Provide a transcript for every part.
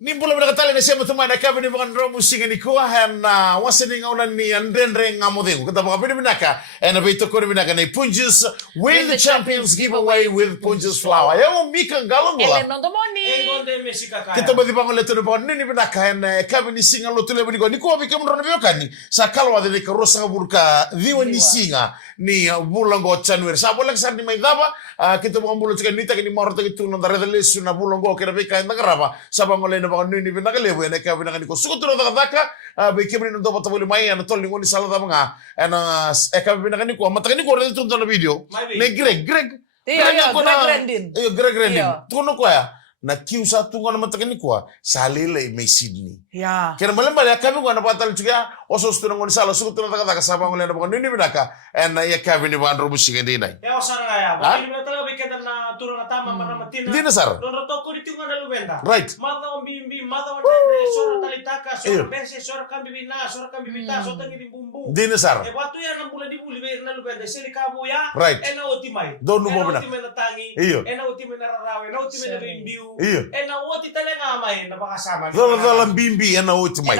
Nimbula mina katali na siya matumana kabini mga nromu singa ni kuha na wasini ngaulan ni andendre ngamudengu kata mga pini minaka na bito ko minaka na Punjus win the champions giveaway with Punjus flour yaw mika ngalong wala Ele nondomoni kita badi bangon leto ba nini minaka na kabini singa lo tule bani ko ni ko bika mro na biokani sa kalwa de ka rosa burka diwa ni singa ni bulango January sa bolak sa ni may daba kita mga bulan sa kanita kini marta gitu na dare lesu na bulango kira bika na karaba sa bangole na baka nini binakalevo ene ka binakani ko suko tulo daka be kemri ndo bata boli mai ana tolli ngoni sala da mga ana e ka binakani ko matakani ko re tunto na video ne Greg Rendin tuno ko ya na kiusa tungo na matakani ko salile me Sydney ya kena malam bali akabi ko na batal juga osos tuno ngoni sala suko tulo daka sa bangole na baka nini binaka ena ya ka bini bandro musika dinai ya osara ya bali na talaga biketa na turun na tama para matina dina sar don rotoko di tunga na lubenda right mada bimbi mada nende sora talitaka sora bense sora kambibina sora kambibita sota ngiri bumbu dina sar e watu ya na bula di buli be na lubenda seli kabu ya right ena otimai donu mo bina otimai na tangi ena otimai na rarawe ena otimai na bimbiu ena oti talenga mai na bakasama dola bimbi ena otimai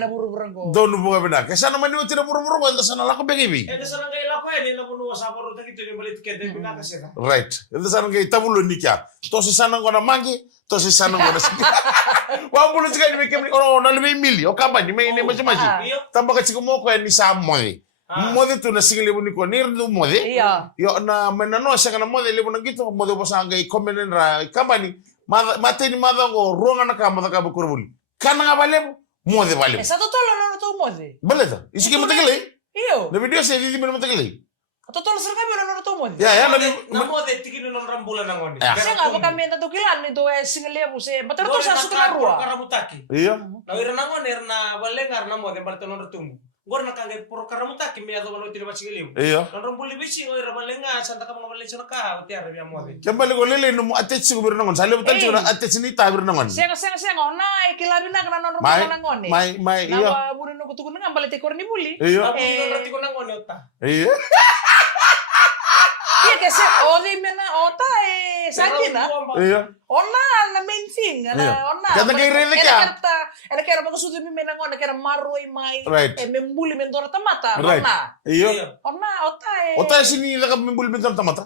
na buru-burung donu mo bina kesana mani oti na buru-buru enda sana lako begibi enda sana ngai lako ene na bunu wasaporo takito ni balit kete binaka sena right enda sana ngai tabulo nikia tosi sana ngona mangi tosi sana ngona wambulo chika ni kemri ono na lebe mili o kamba ni me maji tambaka chika moko ni sa mode mode tu na single buni ko nirdu mode yo na menano saka na mode lebu na gitu mode bosa ngai komenen ra kamba ni mateni madango ronga na kamba ka bukurbuli kana ngabale mode vale esa totolo no to mode baleta isike matakele iyo na video se di matakele totolo serka bela no to mode ya na mode tikino non rambula na ngoni senga baka menda to kilan ni to single lebu se baterto sa suka rua karamutaki iya na ira na ngoni na balengar na mode balto non retum gor na kange por karamutaki me azo balo tira bachigeliu iya non rambuli bisi o ira balenga santa ka mga balenga ka uti ara bia mode kembali ko lele no attach ko birna ngon sale betal chuna attach ni ta birna ngon senga ona ikilabi na kana non na ngoni mai iya na buri no kutu kunang bali te korni buli iya non rati ko na ngoni ota iya iya kese oli mena ota sakina iya ona na main thing ona kata kay rele kya era kera baka sudu mi mena ngona kera maroi mai membuli mentora tamata ona iya ona ota sini la membuli mentora tamata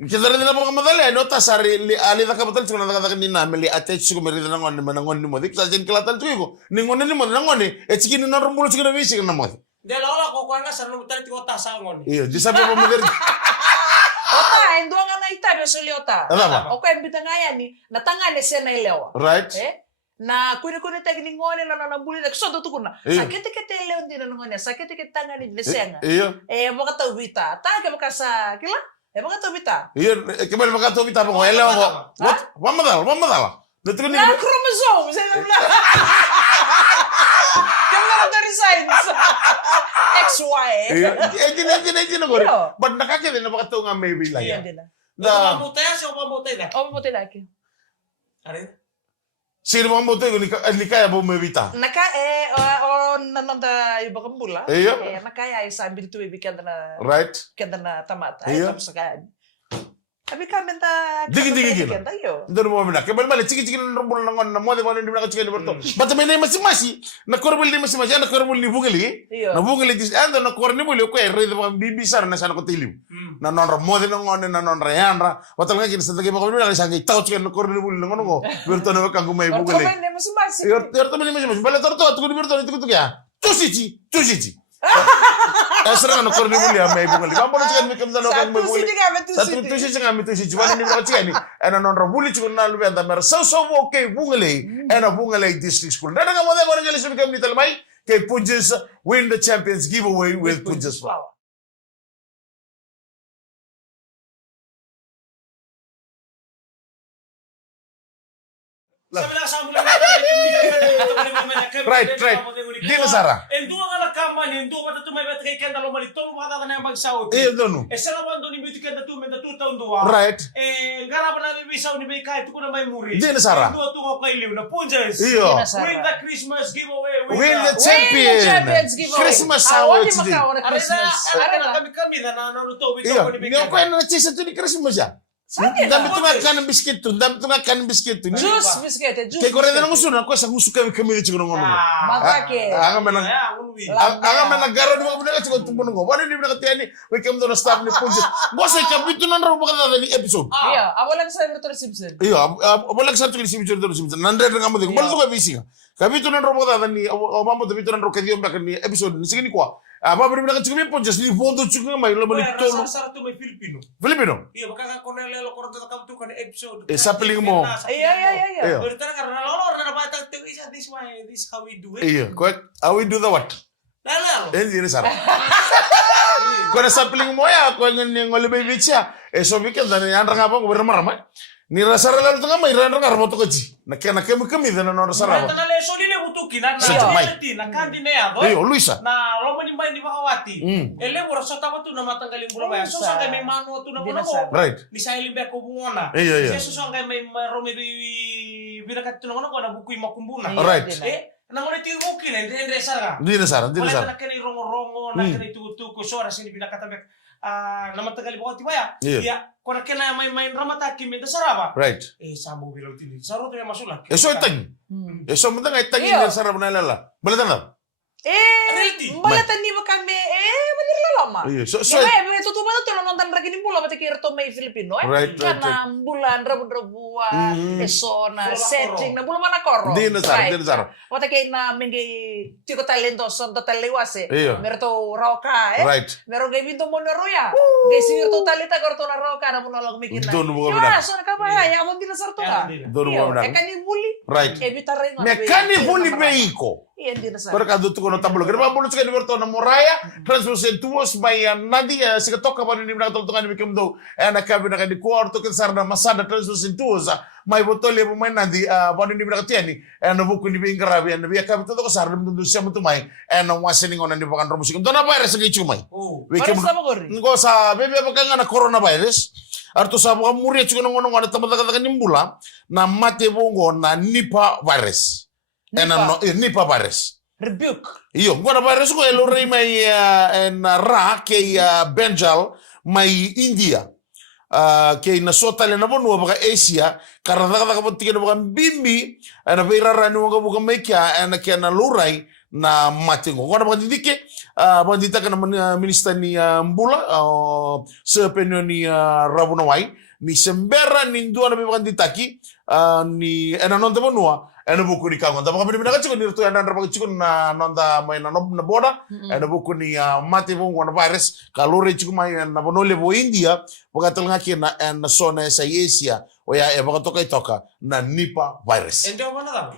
kidare dina pa kamadali nota sari ali da kabatal chuna da kadini na meli attach ko meri na ngon ni modi sa jen kelatan tuiko ni ngon ni modi na ngoni e chikini na rumbulo chikina wisi na modi de la ola ko kwanga sarno butali ti kota sa ngoni iya disabe pa moder ota endo ngana itabe soliota o ko embita ngaya ni natangane sena ilewa right na kune tekni ngone na buli na sodo tukuna sakete kete leon dina ngone sakete kete tangani desenga moka tawita ta ke makasa kila moka tawita iya kembali moka tawita ko elewa ko wamadala detukuni na chromosome saya bilang kemana dari sains XY ejina gore but nakake na moka taw nga maybe la iya dina da mutaya so pamutay laki are sino mga mote ni kaya bo mevita naka nanonda iba kambula nakaya sambil tu ibikan na right kanda na tamat ay tapos kaya abi kamenta digi ndo mo mina ke balbal chiki na rumbul na ngon na mode mo ndi na chiki ni berto bata me masi na korbul ni masi na korbul ni bugali na bugali dis ando na korni buli ko re de bibi sar na sana ko tilim na non mode na ngon na non reandra watal nga kin sa dagi mo mina sa ngi taw chiki na korni buli na ngon ko berto na ka ngumay bugali yorto me masi bala torto at ko berto ni tukuya tusici asra na korni buli amay bugali kambo na chiki mi kam dalo kan may bugali satu tusici ngami tusici wala ni ko chiki ni ana non buli chiki na lubi anda mer so okay bugali ana bugali district school dada nga mo de ko ngeli subi kam ni talmay kay Punjus win the champions giveaway with Punjus flour. Right. Dino Sara. Endua ngala kampanye, endua mata tu mai bet kay kenda lo mali tolu mata na yang saudi. Donu. Sala wando ni biti kenda tu menda tu taun dua. Right. Garaba na bibi saudi be kay tu kuna mai muri. Dino Sara. Endua tu ko kay liw na Punjus. Win the Christmas giveaway. Win the champions giveaway. Christmas awards di. Christmas. Ada kami na to bi to ni be. Ni ko na chisa tu ni Christmas ya. Dami tunga kanan biscuit tu, dami tunga kanan biscuit tu. Jus biscuit, jus. Ke koreda na ngusuna ko sa ngusuka kami ci ngono. Matake. Anga mena garo di mga binaka ci tumbuno ngo. Wala ni binaka tiani, we kam do staff ni punje. Go sa kabitu nan ro baka ni episode. Iya, awalan sa Mr. Simpson. Iyo, awalan sa tukili Simpson do Simpson. Nandre nga mo de. Mal ko bisi. Kabitu nan ro baka ni o mamo de bitu nan ro kadiyo baka ni episode ni sigini kwa. Apa beri binaka ci kami punje ni bondo ci ngamay la bali tolo. Sar tu may Filipino. Filipino. Iya, baka ka konelelo korto ka tu kan episode. Sa piling mo. Iya. Berita karena lolo na bata tu isa this how we do it. Iya, correct. How we do the what? Lalo. Ini sara. Kau sa piling mo ya, kau ngoli baby chia. So weekend dan yang rangapa ko bermarama. Ni rasa lalu tengah mai rang armo to kaji. Nakena kemi dan no rasa rawa. Tana le soli le butuki na kandi ne ado. Iyo, Luisa. Na lomo ni mai ni bakawati. Ele bora sota batu na matanggali bura ba. So sa mai manu tu na bono. Right. Misaili be ko bungona. Iya. So so mai rome bi birakat tu na na bukui makumbuna. Right. Na ngone ti mukin endre sarga. Dina sara. Na kene rongo na kene tu ko sora sini binakata be. Na matagali bakawati baya. Ya, kona kena main ramata kimi saraba. Right. Sambo bilang tini. Saro tu masuk Eso itang. Eso mendang itang ini sara benalala. Belatang. Balatan ni ba kami? Lama. Iya. So tutupan tu nonton lagi ni bulan mati kira to may Filipino. Karena bulan rabu-rabuan, esona, setting na bulan mana koro. Dina sara. Wata kay na mingi tiko talento son total lewase. Merto roka Right. Meron gay binto mo na roya. Gay singir totalita korto na roka na monolog mikir na. Ya, so na kabaya ya mo dina sarto ka. Kani bully. Right. Ebitare Mekani bully beiko. Iya dina sarto. Berkado tu kono tablo. Gerba bulu sekali berto na moraya. Transversentuos by nadi sika toka ba ni mna toltonga ni bikem do. Na kabi na kadi kwarto ken sarna masada transversentuos. Mai botole mo mai nadi ba ni mna tiani. Na buku ni bingarabi na biya kabi to ko sarna mundu siya mo tumai. Na wasini ngona ni bakan romusik. Dona virus ngi chumai. Wekem ngo sa bebe bakanga na coronavirus. Arto sa mga muri chuko ngono ngona tamataka nimbula na mate bongo na Nipah virus. Nipah virus. Rebuke. Iyo, ngona virus ko elore mai na ra ke Bengal mai India. Ke na sota le na bonu baka Asia karena ka botika na baka bimbi na beira ra ni nga buka mai kya na ke na lurai na mate ngo. Ngona baka didike bandita kana minister ni mbula sepenyo ni Rabunawai ni sembera ni ndua na bibakan ditaki ni enanonte bonua ena buku ni kangon tama kami binaka chiko ni rutu ena ndra chiko na nonda mai na boda ena buku ni mate bongo na virus kalore chiko mai na bonole bo India bakatal ngaki na en sona sa Asia oya e bakatoka itoka na Nipah virus Endo mana da?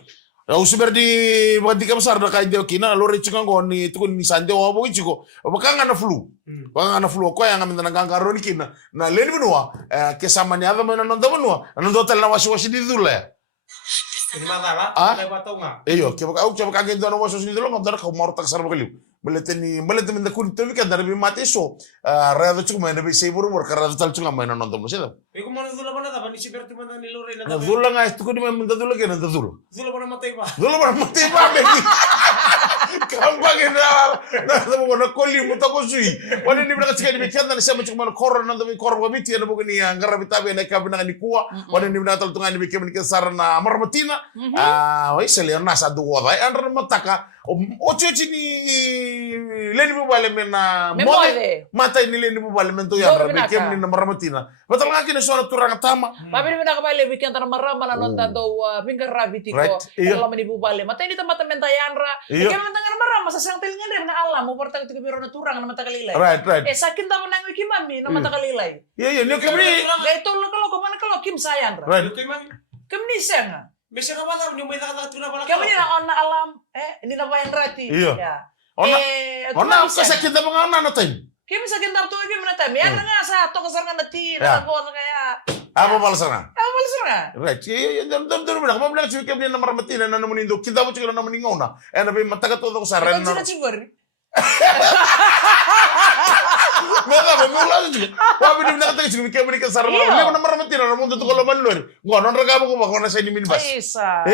Usiber di bakati kamsar na kay dio kina lore chiko ngo ni tukun ni sande o bo chiko bakanga na flu ko yang ngamin na ngangaro ni kina na leni benua kesama ni ada mana nonda benua nonda hotel na wasi di dule Ini mana lah? Kayak batonga. Iyo, coba kagin doon wasi di dule ngomdar ka maro tak sarba kaliu melete min da kun tuli ka darbi mate so rado chuk mai na bi sebur mur karado tal chunga mai na nonda mo sila Eko mana dula mana da? Bani si berti mana ni lore na na dula nga istu ko di mai da dula kena da dula Dula mana matay ba? dula bara mate ba begi kambagin na mo na koli mo to ko sui wala ni bra ka ni kenda ni sama chuk man korro na da mi korro biti na bugo ni ngara bitabe na ka bina ni kuwa wala ni bina tal tunga ni bikem ni sarna marmatina wai sele na sa do wa andra mataka ochochi ni leni bubale mena mata ini leni bubale mento ya bikem ni marmatina batal ngaki ni sona turang tama Babi ni nakabale weekend na marama na nonta do finger rabbit ko alam ni bubale mata ini tempat menta yanra kaya mantangan marama sa sang telingan rin nga alam mo portang tikibiro na turang na mata kalilay right sakin tama nang wiki mami na mata kalilay iya ni kami dahil tolo ko man kalo kim sayan ra right kami senga Besi ka ba? Ni may nakakatu na pala. kami na on na alam hindi na bayan rati iya ona kasakit na mga nanatay Kimi sa gandar to kimi na tayo. Yan nga sa to kasar nga nati na po kaya. Apa balasana? Right. Dam bilang, kamu bilang cuy kami na maramatin na naman indo. Kita mo cuy na naman ingona. Nabi matagat to ko sa ren. Sila siguro. Maka memula juga. Wabi di bilang kata cuy kami ka sa ren. Lima na maramatin na naman to ko laban luar. Ngwa non raga mo ko na sa ni minbas. Isa.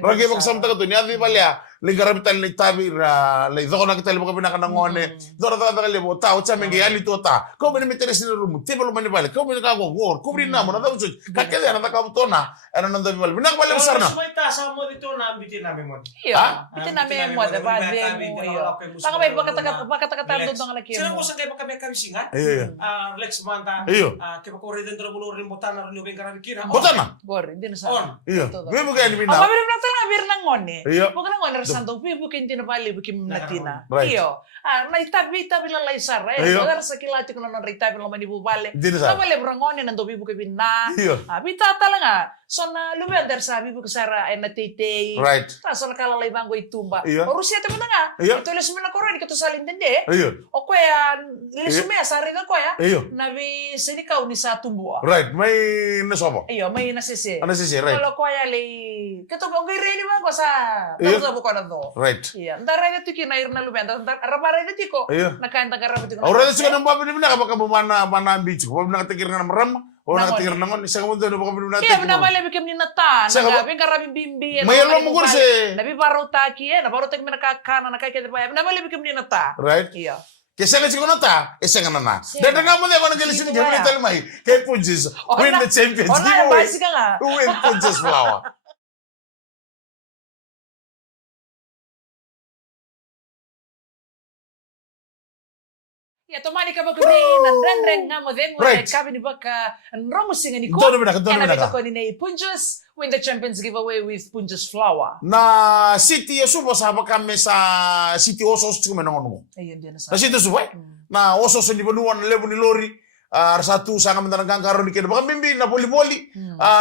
Ragi mo kasam tagat to ni adi balya. lingkara bital ni tabi ra le dona kita le baka kana ngone dora ta le bota o chame ngi ali tota ko bene metere sin rumu te belo mani vale ko bene ka go gor ko bri na mo na da usu ka ke na ka butona era na da vale bina vale sarna Semua sa mo dito na bitin namin mo. Iya, bitin namin mo da ba mo iyo. Taka may baka do dong laki Sila mo. ko sa kay baka may kabisingan. Iya. Lex manta. Iyo. Kaya ko rin dentro mo rin botana rin yung karami kira. Botana Gor, hindi na sa. On. iya we buka ni Ang bina mabili na tala bir nang ngone. Iya. Bukan nang ngone rasando pi bukin tin bali bukin natina. Right. Iyo. Na itabi la isar. Iyo. Dar sa kilati ko na ritabi lo mani bubale. Hindi na sa. Na bale brangone nando pi bukin na. Iyo. Bita talanga. So na lume dar sa bibu sara en tete. Right. Ta so na kala lay bango itumba. Iya. Rusia te mo nga. Iya. Ito les mo na koroni kato salin dende. Iyo. O kaya lisume sari na ko ya. Iyo. Nabi sedika ni sa tumbo. Right may nasobo Iyo, may nasisi. ana sisi right Kalau ko ya li keto ko ngi ba ko sa Iya. sa buko na do. right Iya, ndara ga tiki na irna lumenda, arabara ga tiko. Iya. Nakain ta garab tiko. Ora da suka nang babi ni bina ka mana mana ambici ko bina ka tikir na maram o na tikir na ngon isa mo do baka bina Iya, tikir bina male bikem ni nata, Sa- naga bin garab bimbi. may alo mo kurse Nabi baru taki na baru taki na kakana na kay ba. Bina male bikem ni nata. right Iya. Kesa nga chikono ta, esa nga nana. Dada nga mo de kono gelisin Sino gemini kaya? talmai. Kay punches, win the champions Ona ya giveaway. basi ka nga. Win punches flower. Ya tomani ka ba kuni nanrenreng nga mo den Right. kabi ni baka nromo singa ni ko. Dono bina ka, dono Kaya bina nabito ka. ko ni Nay Punjus, win the champions giveaway with Punjus Flower. Na city ya subo sa kami sa city osos chikume na ngono. Ayun din sa. Na city subo na osos ni banuan lebu ni lori. Satu sa kami tanang karo ni kena baka mimbi na boli-boli.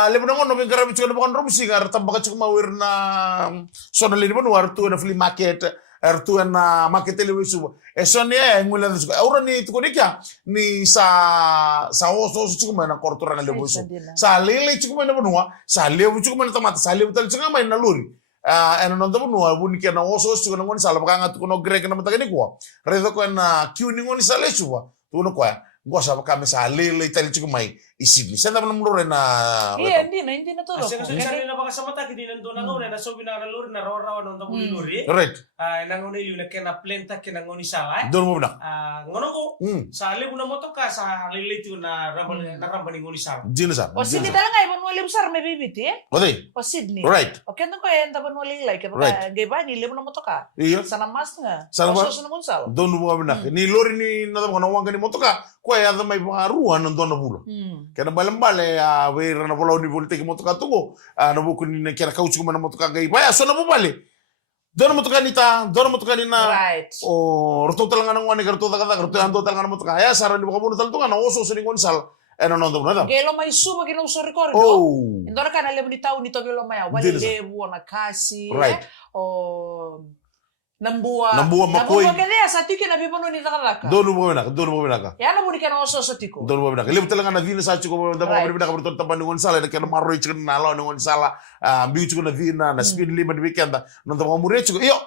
Lebu na ngono bingkara bicho na baka romusi ngar tambaka chukuma wir na sona le banu artu na flea market. Artu na market le wisu. Sone ngula ndu. Ora ni tuko dikia ni sa osos chukuma na kortura na lebu wisu. Sa lele chukuma na banua, sa lebu chukuma na tamata, sa lebu tal chukuma na lori. Eno non tabu nuwa buni kena osos chukuma ngoni sala baka ngatu kono grek na matagani kwa. Redo ko na kiuni ngoni sala chuwa. Tuno kwa. Gua sa kami sa lele tali chukuma isibni. Senda mana mulore na. Iya, hindi na to. Kasi kasi sali na baka sa mata kini nando na ngone na sobi na lori na rawa na ndabuli lori. Right. Nangone liu na kena plenta kena ngoni sala. Don mo na. Ngono ko sa lebu na motoka sa liliti na rambani ngoni sala. Jino sa. O Sydney talaga ibon wali besar may bibiti eh. Ode. O Sydney. Right. O kendo ko yan taban wali like Right. geba ni lebo na motoka. Iyo. Sana mas nga. Sana O mas- susunod mong sal. Don mo na. Ni lori ni na ko na wanga ni motoka. Kwa ya da mai ruan non dona bulo. Kena balembale we na bola ni bolte ki motoka tungo. Na buku ni kena kauchu mana motoka gai. Baya so na bubale. Dona motoka ni na. Right. O roto talanga ng wani karto kata karto ando talanga ng motoka. Ya saran di baka buno talto na oso so ni konsal. Eno non do na. Gelo may suba gino sa record. Oh. Indora ka na lebo ni tao nito gelo may wali Hindi na sa- lebo na kasi. Right. O nambua. Nambua, makoy. Nambua kaya sa tiki na bibono ni takalaka. Don mo na ka. Yan na muni ka na oso sa tiko. Don mo na ka. Lebu talaga na vina sa chiko da Right. mga bibina ka berton tapan ni konsala na kena maroi chiko na lao ni konsala. Biu chiko na vina na speed limit weekend non da mo chiko. Iyo.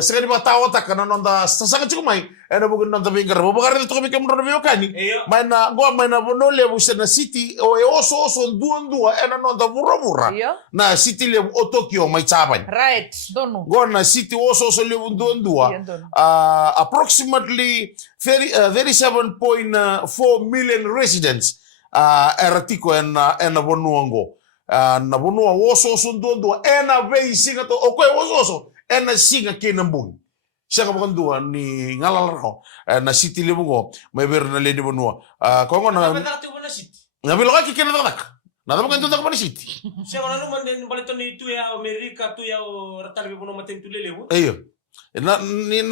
Sekali ba tawa ta kana non da sasanga chiko mai. Ena bugun non da bingar. Bubakar ni to kami kam ro biyo kani. Iyo. Mai na bono le bu na city o e oso duan ena non da mura. Iyo. Na city le o Tokyo mai chaban. Right. Dono. Go na city oso le duan. Yan dono. Approximately 37.4 million residents eratiko en bonuango. Na bonua oso duan ena vei singa to o oso ena singa kenambung. Siya ka dua ni ngalalaro na city lebungo may ber na ledi bonua. Kongo na Kapit na tuwa na sit. nabilo ka kikena tak. Na dapat kan tak pa city. Siya ko na naman din balito ni tu ya Amerika tu ya ratali puno matin tu lelebu. Ayo. Na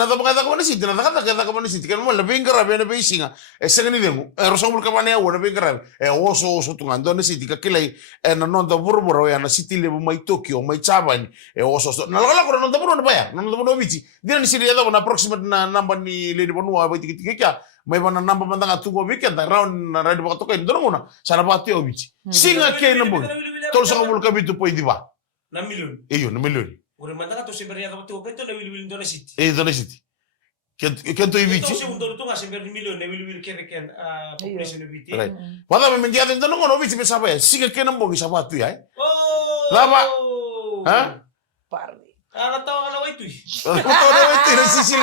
dapat ka pa city, na dapat ka pa city. Kan mo labing grabe na besinga. Sa ni demo. Rosomul ka pa niya wala labing grabe. Oso tungando na city ka kilay na non da burburo ya na city lebu may Tokyo, may Chaban. Oso. Nalala ko non da burburo na ba ya? Non da burburo bici. Di na ni sila daw na approximate na number ni Lady Bonua ba tikit kya. May ba na number man nga tungo weekend round na ready ba to kay doon muna. Sana ba tiyo bici. Singa kay na mo. Tol sa kamul ka bitu pwede ba? Na milyon. Iyo na milyon. Uri manda ka to semberi ya to kento na wilwil do na sit. Doon na city. Kento ibici. Ito segundo to nga semberi milyon na wilwil keren population na biti. Right. Wala may mendiado ito nung ano, bici may sabi, sige ka nang bongi sa patu ya. Oh. Lama. Ha? Parli. Natawa ka na itu. Utone weti sisil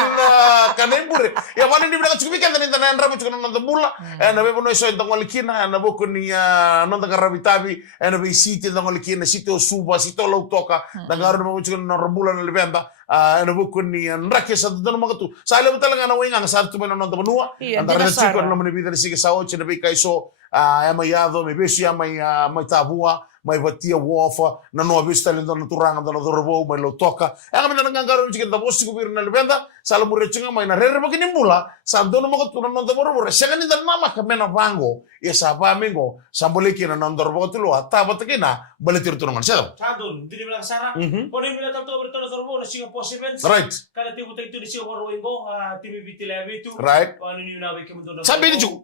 kanembure. Ya mana di bilang cukup kan tani tanan rabu cukup nonton bula. Na be bono so entong olikina na boko ni nonton karabitabi na be siti entong olikina sito suba sito lautoka na garu na cukup nonton bula na lebenda na boko ni nrake sa dono magatu. Sale betal nga na wenga nga sa tumen nonton benua. Antara chico na mani bidar sige sa oche na be kaiso yado me besu mai tabua mai batia wofa na no vista lendo na turanga na dorbo mai lo toka kami na ngangaro chicken da bosi kubir na lebenda sala mure chinga mai na rere bagini mula sa dono mo tunan no dorbo re sega ni dal mama kamena bango ya sa ba mingo sambole kina na dorbo tulo ata batakina baletir tunangan sa Sadon diri bilang Sara poni bila tato bertono dorbo na singa possible right kada tibu itu di singa borwingo timi bitile itu right wani ni na be kemudo sabi ni chu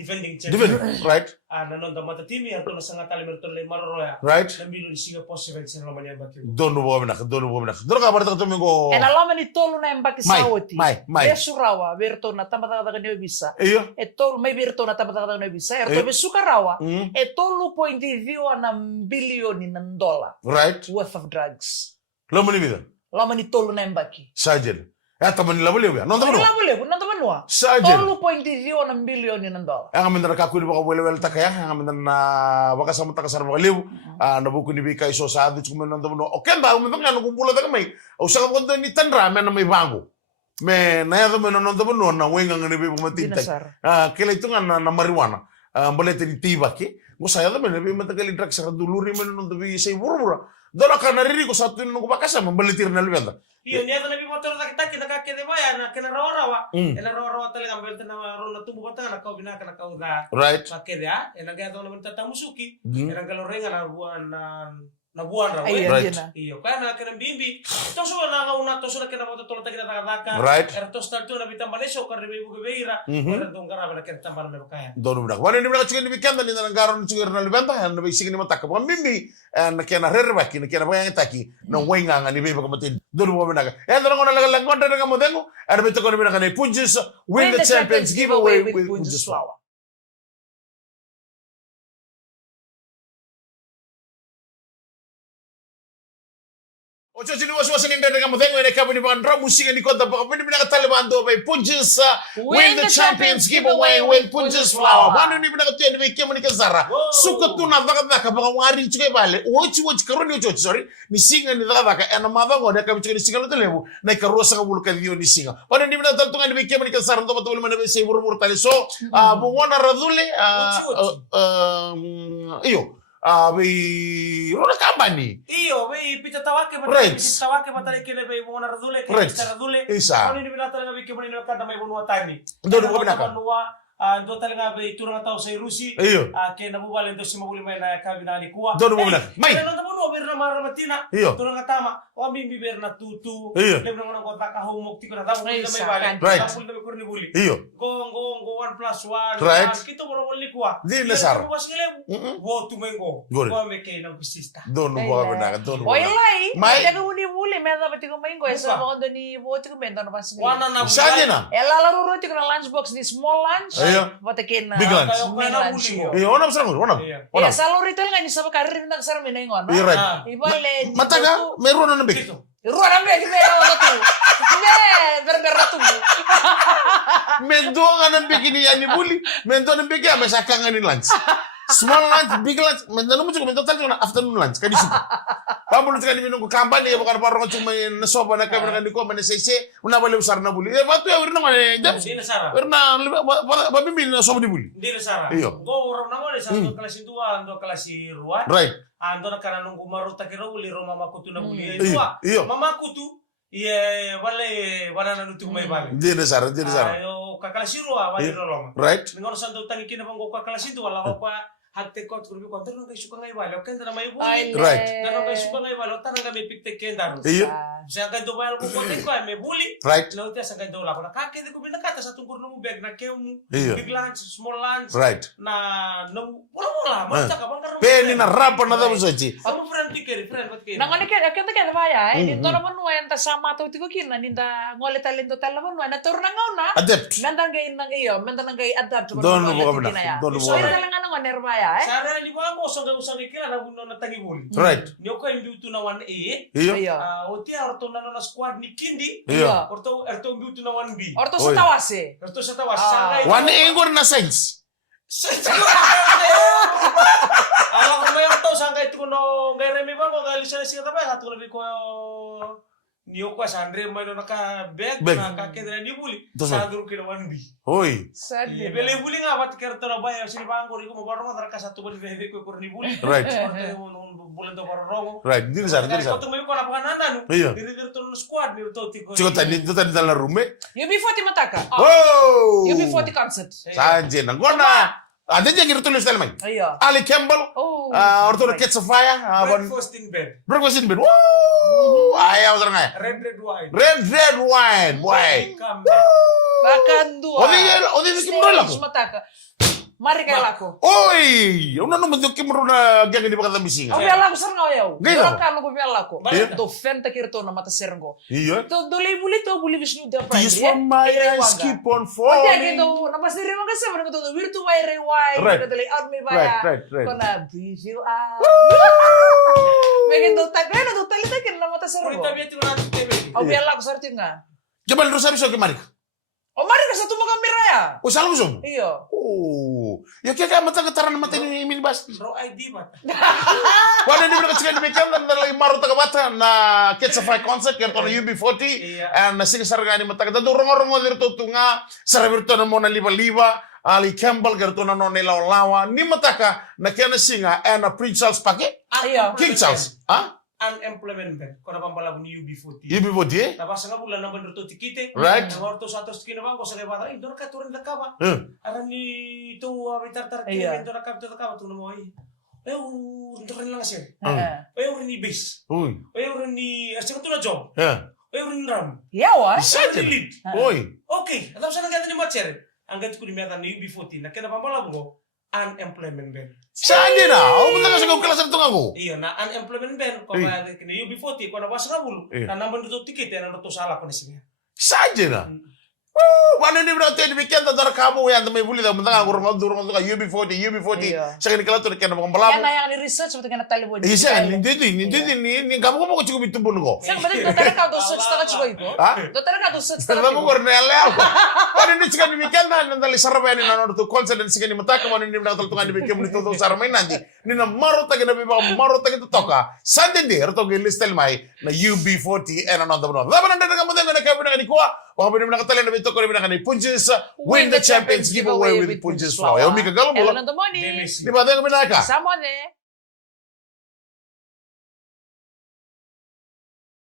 defending champion right nanon da mata timi arto na sanga tali merto le maroroya right nambilo di singa possible sa romania bakyo dono bo na dono ka barta to mingo Ena lama ni tolu na embaki sawoti. mai Besurawa verto na tamata ka bisa. iyo E tolu mai verto na tamata ka bisa. Erto besukarawa. Mm. E tolu point view na bilioni ng dollar right worth of drugs. lo mani bida Lama ni tolu na embaki. sajel tamani la boleh ya non Ano tamani lang boleh? Nanda manua. sajel Tolu point view ng bilioni ng dollar. yang amin ka kuno baka wel takaya yang amin na baka sa mata kasar baka liw na buku ni bikay so sa adu chumen non tamano okay ba amin nga kumpula ta may usa ka kondo ni tanra men na may bago me na ya men non tamano na wenga ngani be bumatintay kila itu nga na marijuana bolete ni tibaki go saya da men be matagali drugs sa duluri men non tabi say burura dora kana riri ko sa tuno ko bakasa mambalitir na lebenda Iyo niya na motor na kita nakakede ba ya na kinarawa ela rawa talaga ambelta na ro na tubo bata na kau binaka na kau da right makede ya ela ga do na menta tamusuki ela galorenga na buwan rawa right iyo kana kana bimbi to so na ga una to so na kena boto to ta kena taka right era to start to na bitamba leso ka rebe bu beira era to ngara na kena tambara me kaya dono brak wala ni brak chicken ni weekend ni na ngaro ni chicken na lebenda na be sigini mataka ba mimi na kena rerba ki na kena ba yang taki na wenga ngani be ba matin dono mo na ya ndara ngona la ngonda nga modengo ana beto ko ni na kanai Punjis win the champions giveaway with Punjis Flower. Ocho chini wasi ni ndani kama dengo ene kabuni bandra musika ni konta baka pindi binaka talibando by Punjis win the champions giveaway with Punjis Flower. Banu ni binaka tuya ni kemo ni kazara. Suka tu na baka wari chike bale. Wochi karoni ocho sorry. Ni singa ni baka ena mabango ne kabi chike ni singa lo telebu. Na karosa ka bulu kadiyo ni singa. Banu ni binaka taltunga ni kemo ni kazara ndo batuli mana be sei buru tali so bungona radule iyo rona kambani iyo be pita tawake batale kele be mona radule ke radule isa oni ni binata nga bike moni nakata mai bonua tani ndo ko binaka ndo talenga be turanga tau sei rusi iyo ke na bubale ndo simabuli mai na kabina ni kuwa ndo ko binaka mai ndo bono berna mara matina turanga tama o bimbi berna tutu lebna ngona ko taka homok tiko na tamu mai bale tamu ndo kurni buli iyo go 1+1 right kito bono boli kuwa di lesar wo tumengo ko me ke na kusista ndo ko binaka ndo Oilai, daga uni buli menda batiko maingo esa mo ndo ni bo tiko menda no pasige. Wana na sajena Ela la ruro tiko na lunchbox ni small lunch. Batakin big lunch. Iyo ona msrango ona. Ya salary tel ngani saba karir nang sar minengo no. You're right. Ibole mataga meru na big. Ruara mbe kimero tu. Ne berbera tu. Mendo ngana bikini yani buli. Mendo na big ya mesaka ngani lunch. Small lunch, big lunch, mendo mo chuko mendo tali na afternoon lunch kadi suko. Pamulu tikani minungu kambani bukan parang cuma nasoba na kamera kan diko mane sese una bale usar na buli. Batu ya wirna ngane jam. Wirna babimbi na soba di buli. Dile Sara. Iyo. Go ora na ngone sa kelas 2 ando kelas 2. Right. Ando na kana nunggu maruta kero buli ro mama kutu na buli. Iyo. Mama kutu ye wale wana na nutu mai bale. Dile Sara. Ayo kakala sirua wale ro loma. Right. Ngono santo tangi kina bango kakala situ wala ko hatte kot kurbi kontar nang suka ngai bale. Oke ndana mai buli. Right. Dan nang suka ngai bale tanang kami pikte kenda. Iyo. Saya akan doa aku kote ko me buli. Right. Lalu dia akan doa aku. Kakek dia kubina kata satu kurnu bag na kemu. Iyo. Big lunch, small lunch. Right. Na pura mana cakap bang karena. Peni na rapa na dapat sochi. Kamu friend buat kiri. Nangone kaya vaya, dito naman nuenta sama to tiko kina ninda ngole talento talaman na turna ngona. Adept. Mendang gay nang iyo, mendang gay adapt. Don mo kabina. So ira lang nga nervaya, Sana ni bango usang kila na buno na tangibuli. Right. Nyoko imbiutu na 1A. Iyo. Oti orto na squad ni Kindi. Iyo. Orto imbiutu na 1B. Orto sa tawase. Orto sa tawas. Sangay. One ingor na sense. Ala ko may orto sangay tuno ngere mi bango gali sana siya tabi satu lebih ko niyo ko sa Andre may naka bag na kakedra ni buli. Sa duru kina 1B. Oi. Sadly. Bele buli nga mat kerto na ba sini bango ri ko mo barong dara ka satu bali ko ko ni buli. Right. Bulan to barong. Right. Dili sar. Kau tu may ko na panganan no. Iya. Diri to no squad ni to tiko. Ciko tani dalla rume. UB40 mataka. Oh. UB40 concert. Saje na gona. Ada jang tulis teleman. Iya. Ali Campbell. Oh. Orto Kids of Fire. Breakfast in bed. Breakfast in bed. Woo! Ayaw sa nga. Red wine. Red wine. Why? Come back. Bahkan dua. Odi kimro lako. Mataka. Mari kay lako. Oi, una no mendo kimro na gang di bakata misinga. Aku biar lako sar ngayaw. Gaya. Orang kan aku biar lako. Iya. Do fenta kirto na mata sergo. Iya. To dole buli to buli Vishnu da This one my eyes keep on Oke falling. gitu, nama sendiri mangga sih mereka tuh wirtu waire wai, Right. mereka tuh army Right. baya, kona bisu begitu tak kena tuh tali tak kena mata Puri sergo. tabi ati na tebe. Oh biar laku sarti nggak? Jabal rusa biso ke Marika. Oh mari ke satu muka ya? O salu som. Iya. Oh, ya kaya mata kataran mata ni min bas. Bro ID mat. Wala ni mga tsikan ni kan na lagi maro taga bata na Kids of Fire concert kerto na UB40 Iya. and na sige sarga ni mata kada rongo dirto tunga sarabirto na mo na liba Ali Campbell kerto na no lawa ni mataka na kena singa and a Prince Charles pake Iya. King Charles. Ah? Unemployment ban. Kona pambala ni UB40. UB40. Tapos nga bulan naman dito tikite. Right. Ang orto sa atos kina bang ko sa bata. Dor ka turin da kaba. Aran ni to bitar Iya. dor ka tuno mo ay. Doon lang siya. Heeh. Ni base. Uy. Ni asing to na job. Yeah. Ni ram. Ya wah. Excited. Lead. Uy. Okay, alam sa nangyari ni Matcher. Ang ganito ko ni Meta ni UB40 na kinapambala mo unemployment ban. Saan na? O punta ka sa kalasan itong ako. Iya, na unemployment ban ko ba ni UB40 ko na was na bulo. Iya. Na naman dito ticket na to sala ko na siya. Saan na? Wano ni bro tayo bigyan ta dara kamo yan may buli da mutang ako durong ka UB40 Iya. sa kini kala to kena Yan pang balabo. na yang ni research betul kena tali buat. Iya ni kamu ko cukup itu pun ko. Sang betul do tara ka do search taka chugo iko. Ha? Do tara ka do search Sa taka. mo ko nele ako. Wano ni chika ni bigyan na nandali sarabay ni nanono to confidence ni mataka wano ni na tultungan ni bigyan mo nito to sarabay nandi. Ni na maro ta gina biba maro ta gito toka. Sande de erto gilistel mai na UB40 and another one. Laban na daga mo na kabina ni kuha. Wala ba naman nakatala na bito ko naman ni Punches win the champions giveaway with Punches Flower. Yung mika galong Elo mo. nanto moni. Demis. Di ba tayo kami naka? Samone.